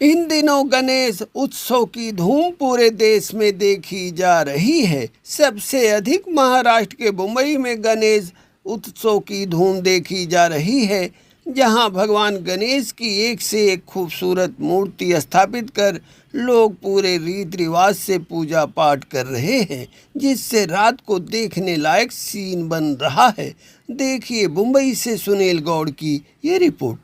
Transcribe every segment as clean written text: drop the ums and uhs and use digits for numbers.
इन दिनों गणेश उत्सव की धूम पूरे देश में देखी जा रही है। सबसे अधिक महाराष्ट्र के मुंबई में गणेश उत्सव की धूम देखी जा रही है, जहां भगवान गणेश की एक से एक खूबसूरत मूर्ति स्थापित कर लोग पूरे रीति रिवाज से पूजा पाठ कर रहे हैं, जिससे रात को देखने लायक सीन बन रहा है। देखिए मुंबई से सुनील गौड़ की ये रिपोर्ट।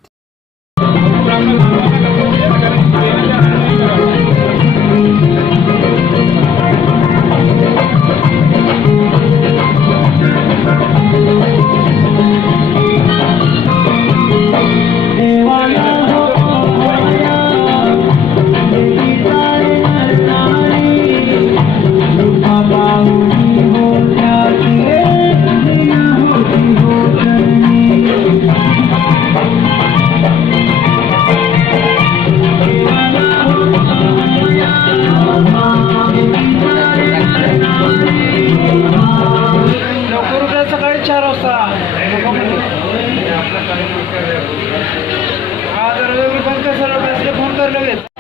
सकाळी 4 वाजता आज रविवारी पण कसं फोन कर लगेच।